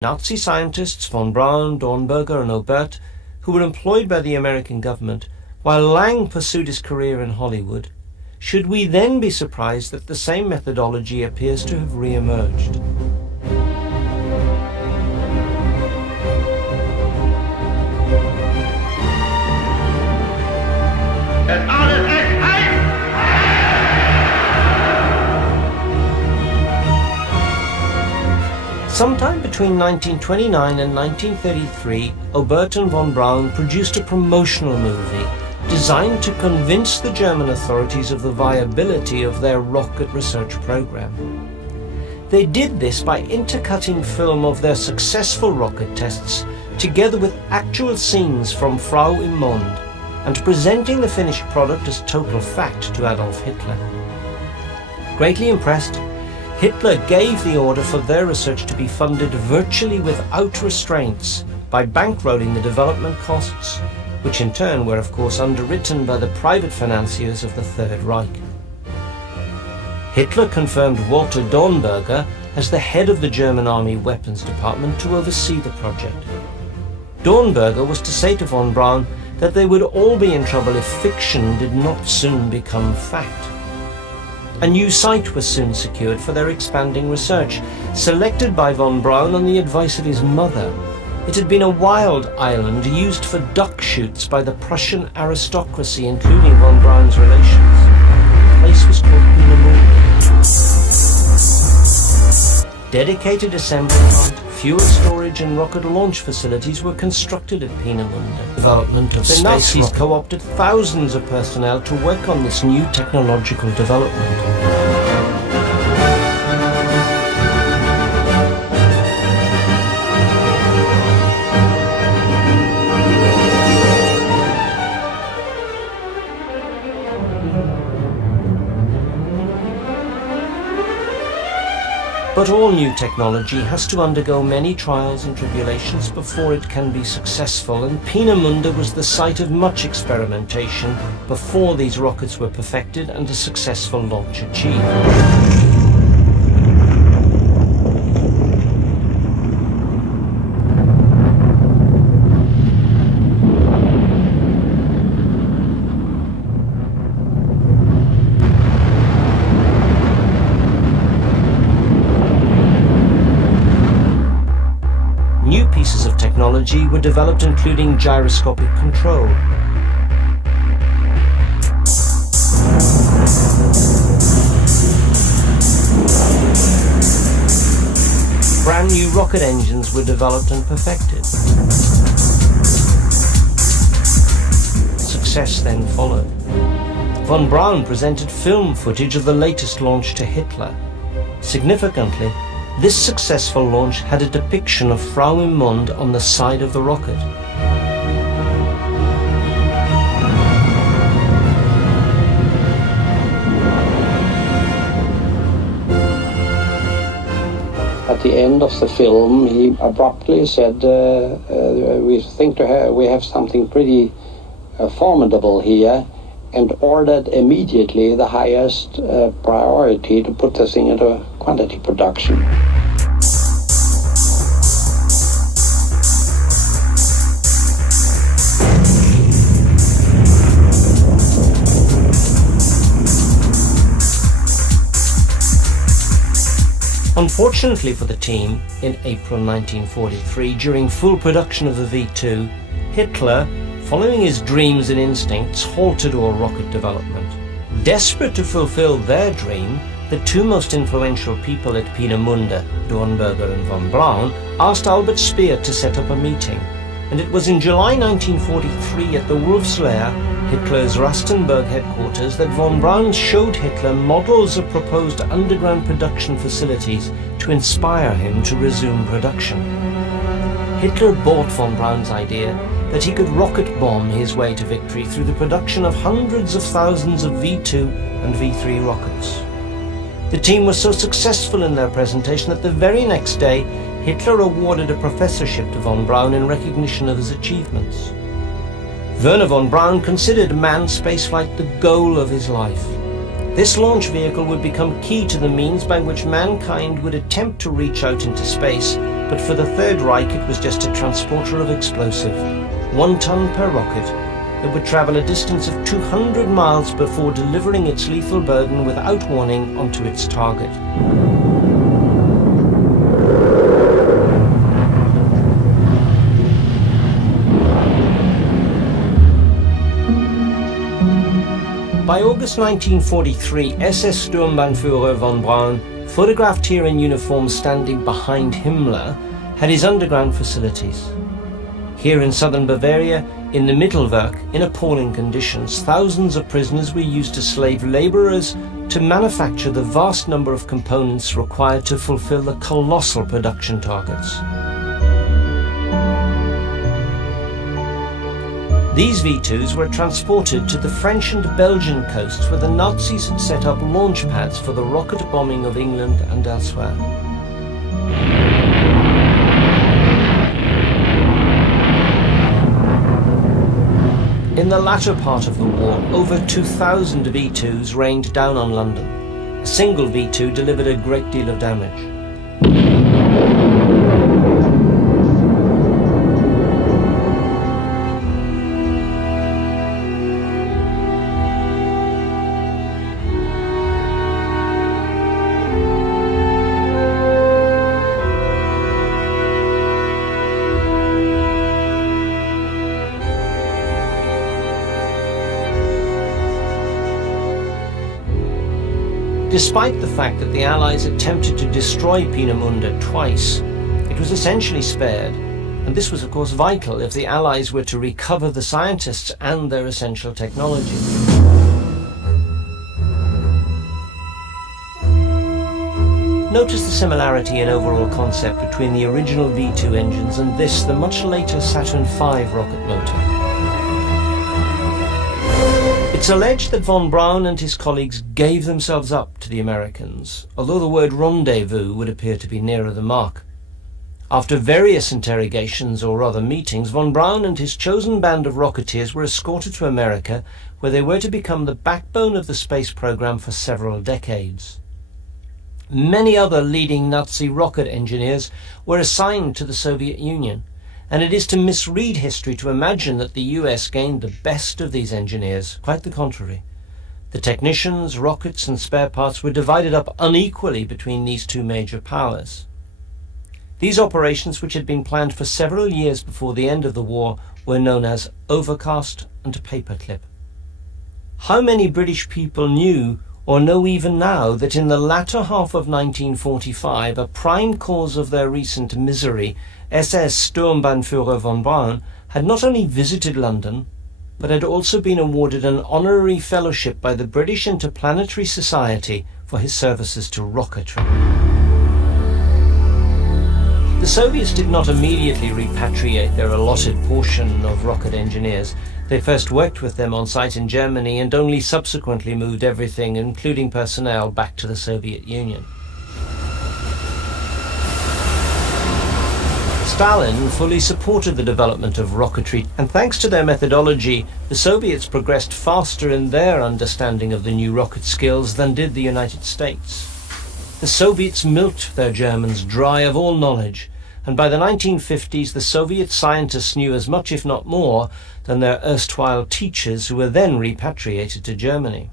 Nazi scientists von Braun, Dornberger and Obert, who were employed by the American government, while Lang pursued his career in Hollywood, should we then be surprised that the same methodology appears to have re-emerged? Sometime between 1929 and 1933, Obert and von Braun produced a promotional movie designed to convince the German authorities of the viability of their rocket research program. They did this by intercutting film of their successful rocket tests together with actual scenes from Frau im Mond and presenting the finished product as total fact to Adolf Hitler. Greatly impressed, Hitler gave the order for their research to be funded virtually without restraints by bankrolling the development costs, which in turn were of course underwritten by the private financiers of the Third Reich. Hitler confirmed Walter Dornberger as the head of the German Army Weapons Department to oversee the project. Dornberger was to say to von Braun that they would all be in trouble if fiction did not soon become fact. A new site was soon secured for their expanding research, selected by von Braun on the advice of his mother. It had been a wild island used for duck shoots by the Prussian aristocracy, including von Braun's relations. The place was called Peenemünde. Dedicated assembly plant, fuel storage and rocket launch facilities were constructed at Peenemünde. Development of the Nazis co-opted thousands of personnel to work on this new technological development. But all new technology has to undergo many trials and tribulations before it can be successful, and Peenemünde was the site of much experimentation before these rockets were perfected and a successful launch achieved. Pieces of technology were developed, including gyroscopic control. Brand new rocket engines were developed and perfected. Success then followed. Von Braun presented film footage of the latest launch to Hitler. Significantly, this successful launch had a depiction of Frau im Mond on the side of the rocket. At the end of the film, he abruptly said, we have something pretty formidable here, and ordered immediately the highest priority to put this thing into quantity production. Unfortunately for the team, in April 1943, during full production of the V2, Hitler, following his dreams and instincts, halted all rocket development. Desperate to fulfill their dream, the two most influential people at Peenemünde, Dornberger and von Braun, asked Albert Speer to set up a meeting. And it was in July 1943 at the Wolf's Lair, Hitler's Rastenburg headquarters, that von Braun showed Hitler models of proposed underground production facilities to inspire him to resume production. Hitler bought von Braun's idea that he could rocket bomb his way to victory through the production of hundreds of thousands of V2 and V3 rockets. The team was so successful in their presentation that the very next day, Hitler awarded a professorship to von Braun in recognition of his achievements. Wernher von Braun considered manned spaceflight the goal of his life. This launch vehicle would become key to the means by which mankind would attempt to reach out into space but for the Third Reich it was just a transporter of explosive, 1 ton per rocket, that would travel a distance of 200 miles before delivering its lethal burden without warning onto its target. By August 1943, SS Sturmbannführer von Braun, photographed here in uniform standing behind Himmler, had his underground facilities. Here in southern Bavaria, in the Mittelwerk, in appalling conditions, thousands of prisoners were used as slave labourers to manufacture the vast number of components required to fulfill the colossal production targets. These V2s were transported to the French and Belgian coasts where the Nazis had set up launch pads for the rocket bombing of England and elsewhere. In the latter part of the war, over 2,000 V2s rained down on London. A single V2 delivered a great deal of damage. Despite the fact that the Allies attempted to destroy Peenemünde twice, it was essentially spared, and this was of course vital if the Allies were to recover the scientists and their essential technology. Notice the similarity in overall concept between the original V2 engines and this, the much later Saturn V rocket motor. It's alleged that von Braun and his colleagues gave themselves up to the Americans, although the word rendezvous would appear to be nearer the mark. After various interrogations, or rather meetings, von Braun and his chosen band of rocketeers were escorted to America, where they were to become the backbone of the space program for several decades. Many other leading Nazi rocket engineers were assigned to the Soviet Union, and it is to misread history to imagine that the US gained the best of these engineers. Quite the contrary. The technicians, rockets and spare parts were divided up unequally between these two major powers. These operations, which had been planned for several years before the end of the war, were known as Overcast and Paperclip. How many British people knew or know even now that in the latter half of 1945 a prime cause of their recent misery, SS Sturmbannführer von Braun, had not only visited London, but had also been awarded an honorary fellowship by the British Interplanetary Society for his services to rocketry. The Soviets did not immediately repatriate their allotted portion of rocket engineers. They first worked with them on site in Germany and only subsequently moved everything, including personnel, back to the Soviet Union. Stalin fully supported the development of rocketry, and thanks to their methodology, the Soviets progressed faster in their understanding of the new rocket skills than did the United States. The Soviets milked their Germans dry of all knowledge, and by the 1950s the Soviet scientists knew as much, if not more, than their erstwhile teachers who were then repatriated to Germany.